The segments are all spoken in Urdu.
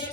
1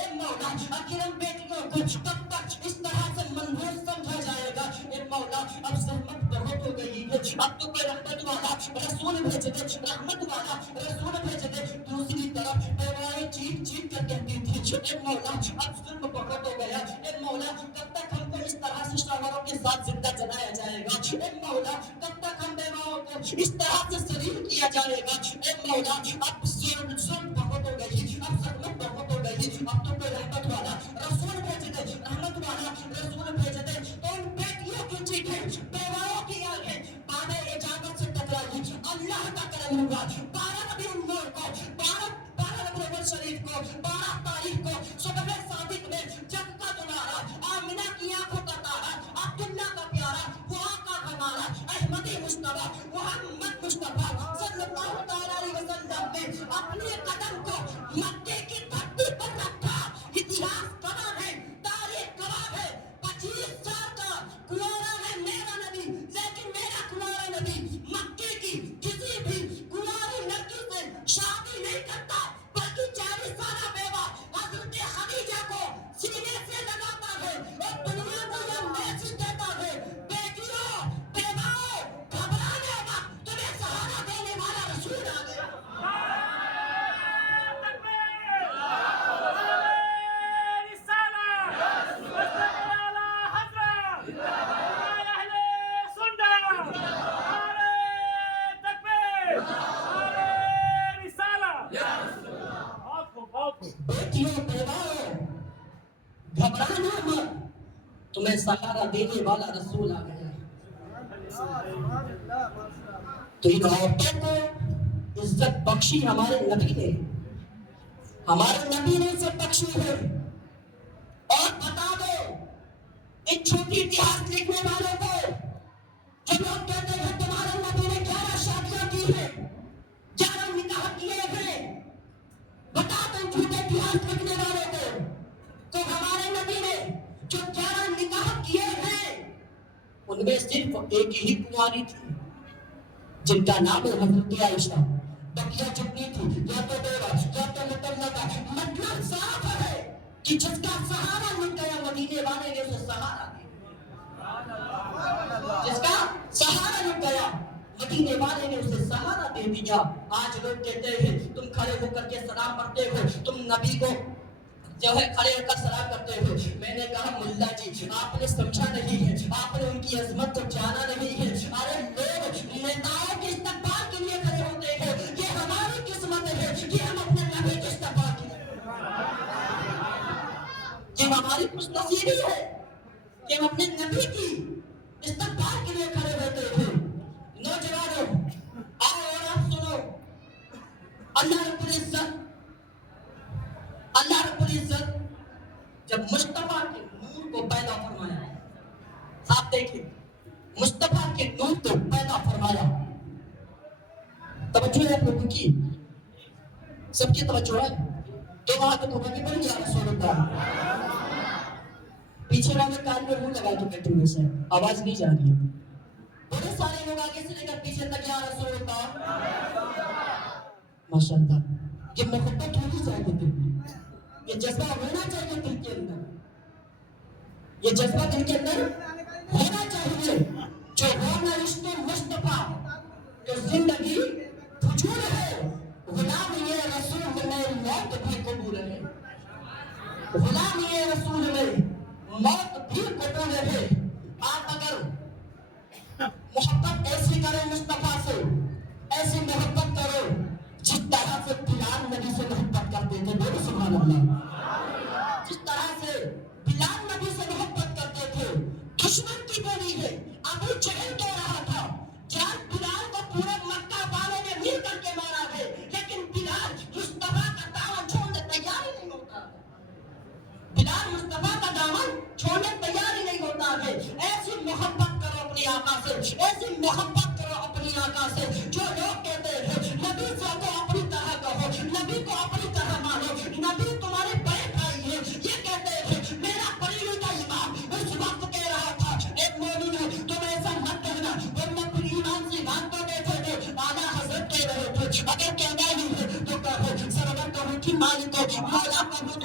اے مولا آخر ہم بیٹیوں کو کب تک اس طرح سے منحوس سمجھا جائے گا؟ اے مولا اب زحمت بہت ہو گئی ہے، اب تو کوئی رحمت والا رسول بھیج دے، رحمت والا رسول بھیج دے۔ دوسری طرف بیوائیں چیخ چیخ کر کہتی تھی اے مولا اب ظلم بہت ہو گیا، اے مولا کب تک ہم کو اس طرح سے شوہروں کے ساتھ زندہ جلایا جائے گا؟ اے مولا کب تک ہم بیواؤں کو اس طرح سے ذلیل کیا جائے گا؟ اے مولا اب ظلم بہت ہو گئی، اب ظلمت بہت ہو گئی، اب تو کوئی رحمت والا رسول بھیج دے، رحمت والا رسول بھیج دے۔ تو ان بیٹیوں کی چیخیں، بیواؤں کی آہیں بابِ اجابت سے ٹکرائی۔ اللہ کا کرم ہوا 12 ربیع الاول کو، 12 ربیع الاول شریف کو، 12 تاریخ کو صبح صادق میں جگ کا دلارا، آمنہ کی آنکھوں کا تارا، عبداللہ کا پیارا، وہ آقا ہمارا احمدی مصطفیٰ محمد مصطفیٰ صلی اللہ تعالیٰ علیہ وسلم نے اپنے قدم کو مکے کی دھرتی پر رکھا۔ اتہاس گواہ ہے، تاریخ گواہ ہے، 25 سال کا کنوارا ہے میرا نبی، لیکن میرا کنوارا نبی مکے کی کسی بھی کنواری لڑکی سے شادی نہیں کرتا، بلکہ 40 سالہ بیوہ حضرت خدیجہ کو سینے سے لگاتا ہے اور دنیا کو یہ میسج دیتا ہے بیٹیوں بیواؤں گھبرانے وقت تمہیں سہارا دینے والا رسول آ گیا۔ بیٹیوں بیواؤں گھبرانا مت، تمہیں سہارا دینے والا رسول آ گیا۔ تو ان عورتوں کو عزت بخشی ہمارے نبی نے، ہمارے نبی نے عزت بخشی ہے۔ اور بتا دو ان چھوٹی اتہاس لکھنے والوں کو جو لوگ کہتے ہیں تمہارے نبی نے 11 شادیاں کی ہیں، 11 نکاح کیے ہیں، بتا دو جھوٹے اتہاس لکھنے والوں کو تو ہمارے نبی نے جو 11 نکاح کیے ہیں ان میں صرف ایک ہی کنواری تھی جن کا نام ہے حضرت عائشہ، بقیہ جتنی تھی یا تو بیوہ یا تو مطلقہ۔ مطلب صاف ہے کہ جس کا سہارا مل گیا مدینے والے نے اسے سہارا دیا، جس کا سہارا مل گیا مدینے والے نے اسے سہارا دے دیا۔ آج لوگ کہتے ہیں تم کھڑے ہو کر کے سلام پڑھتے ہو، تم نبی کو جو ہے کھڑے ہو کر سلام کرتے ہو۔ میں نے کہا ملا جی آپ نے سمجھا نہیں ہے، آپ نے ان کی عظمت کو جانا نہیں ہے۔ ارے لوگ نیتاؤں کے استقبال کے لیے کھڑے ہوتے ہیں، یہ ہماری قسمت ہے کہ ہم اپنے نبی کے استقبال کے لیے، یہ ہماری خوش نصیبی ہے کہ ہم اپنے نبی کی استقبال کے لیے کھڑے ہوتے ہیں۔ نوجوانوں آؤ اور آپ سنو، اللہ رب العزت جب مصطفیٰ کے نور کو پیدا فرمایا، آپ دیکھیں مصطفیٰ کے نور کو پیدا فرمایا، توجہ ہے آپ لوگوں کی، سب کی توجہ ہے تو وہاں تو بڑی بڑی یا رسول اللہ، پیچھے والے کان میں منہ لگا کے بیٹھے ہوئے سے آواز نہیں جا رہی ہے، بڑے سارے لوگ آگے سے لے کر پیچھے تک یا رسول اللہ، ماشاءاللہ یہ محبت ہونی چاہیے دل میں، یہ جذبہ ہونا چاہیے دل کے اندر، یہ جذبہ دل کے اندر ہونا چاہیے، جو ہونا عشق مصطفیٰ تو زندگی فجور ہے، غلام یہ رسول میں موت بھی قبول ہے، غلام یہ رسول میں موت بھی قبول ہے۔ آپ اگر محبت ایسی کریں مصطفیٰ سے، ایسی محبت کرو جس طرح سے بلال نبی سے محبت کرتے تھے، بولو سبحان اللہ، جس طرح سے بلال نبی سے محبت کرتے تھے۔ دشمن کی بولی ہے، ابو جہل کہہ رہا تھا جان بلال کو پورے مکہ والوں نے مل کر کے مارا ہے، لیکن بلال مصطفیٰ کا دامن چھوڑنے تیار ہی نہیں ہوتا، بلال مصطفیٰ کا دامن چھوڑنے تیار ہی نہیں ہوتا ہے۔ ایسی محبت کرو اپنی آقا سے، ایسی محبت کرو اپنی آقا سے۔ جو لوگ کہتے ہیں نبی کو اپنی طرح کہو، نبی کو اپنی طرح مانو، نبی تمہارے بڑے بھائی ہیں، یہ کہتے ہیں میرا پریوتا امام اس وقت کہہ رہا تھا ایک مومنو تم ایسا مت کہنا، ورنہ پھر ایمان سے بات تو کہتے تھے، اعلیٰ حضرت کہہ رہے تھے اگر کہنا ہی ہے تو کہو سرور کہو کہ مالک مولا کہو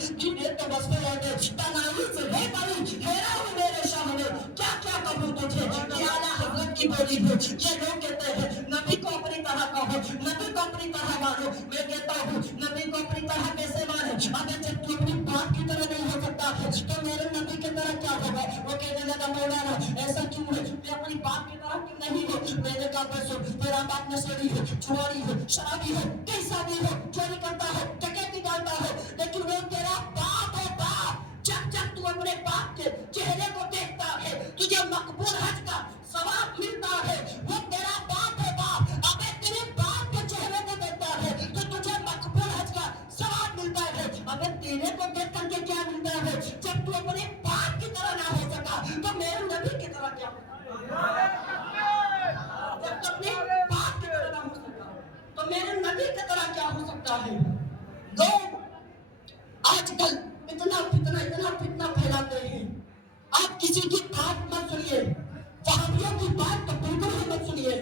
جنہیں تو وصف ہے تنائی سے ہے بڑی حیران میرے شاہ نے کیا کیا کہوں تجھے یہ اعلیٰ حضرت کی بولی ہے یہ لوگ کہتے ہیں نبی کو اپنی طرح کہو نبی کو اپنی طرح مانو میں کہتا ہوں نبی کو اپنی طرح کیسے مانے اگر جب تو اپنی باپ کی طرح نہیں ہو سکتا تو میرے نبی کی طرح کیا ہوگا وہ کہنے لگا مولانا ایسا کیوں ہے میں اپنی باپ کی طرح کیوں نہیں ہوں میں نے کہا بس تیرا باپ نشیڑی ہے چواری ہے شرابی ہے کیسا بھی ہو چوری کرتا ہے ڈکیتی ڈالتا ہے لیکن وہ تیرا باپ ہے باپ جب جب تو اپنے باپ کے چہرے کو دیکھتا ہے تجھے مقبول حج کا ثواب ملتا ہے وہ تیرا باپ ہے باپ اگر تیرے باپ کے چہرے کو دیکھتا ہے تو تجھے مقبول حج کا ثواب ملتا ہے اگر تیرے کو دیکھ کر کے کیا ملتا ہے جب تو اپنے باپ کی طرح نہ ہو سکا تو میرے نبی کی طرح کیا جب تو اپنے باپ کی طرح نہ ہو سکا تو میرے نبی کی طرح کیا ہو سکتا ہے لوگ آج کل اتنا فتنہ پھیلاتے ہیں آپ کسی کی بات مت سنیے وہابیوں کی بات تو بالکل ہی مت سنیے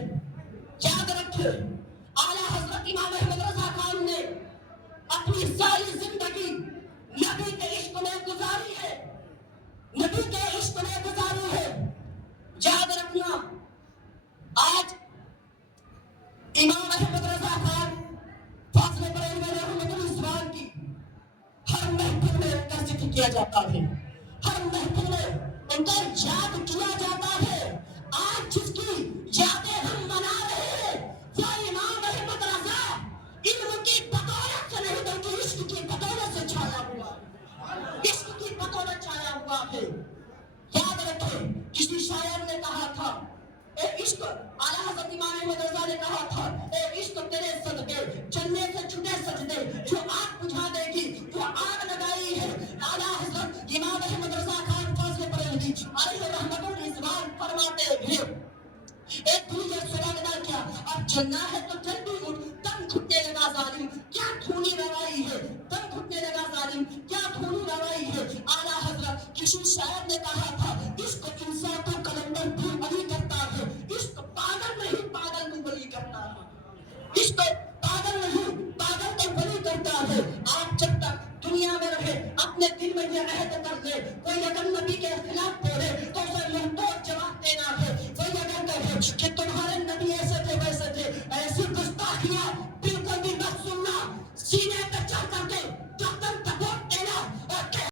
یاد رکھیں اعلیٰ حضرت امام احمد رضا خان نے اپنی ساری زندگی نبی کے عشق میں گزاری ہے نبی کے عشق میں گزاری ہے یاد رکھنا آج امام احمد رضا خان فاضل بریلوی رحمۃ اللہ کی ہر محفل میں ان کا ذکر کیا جاتا ہے ہر محفل میں ان کا یاد کیا جاتا ہے آج جس کی یادیں ہم منا رہے ہیں وہ امام احمد رضا علم کی بدولت سے نہیں بلکہ عشق کی بدولت سے چھایا ہوا عشق کی بدولت چھایا ہوا ہے یاد رکھیں کسی شاعر نے کہا تھا اے عشق اعلیٰ حضرت امام احمد رضا نے کہا تھا اے عشق تیرے صدقے چلنے سے چھٹے سجدے جو آگ بجھا دے گی وہ آگ لگائی ہے اعلیٰ حضرت امام احمد رضا خان فاضل بریلوی علیہ رحمت الرضوان فرماتے ہیں ایک دنیا سوالنا کیا اب چلنا ہے تو چل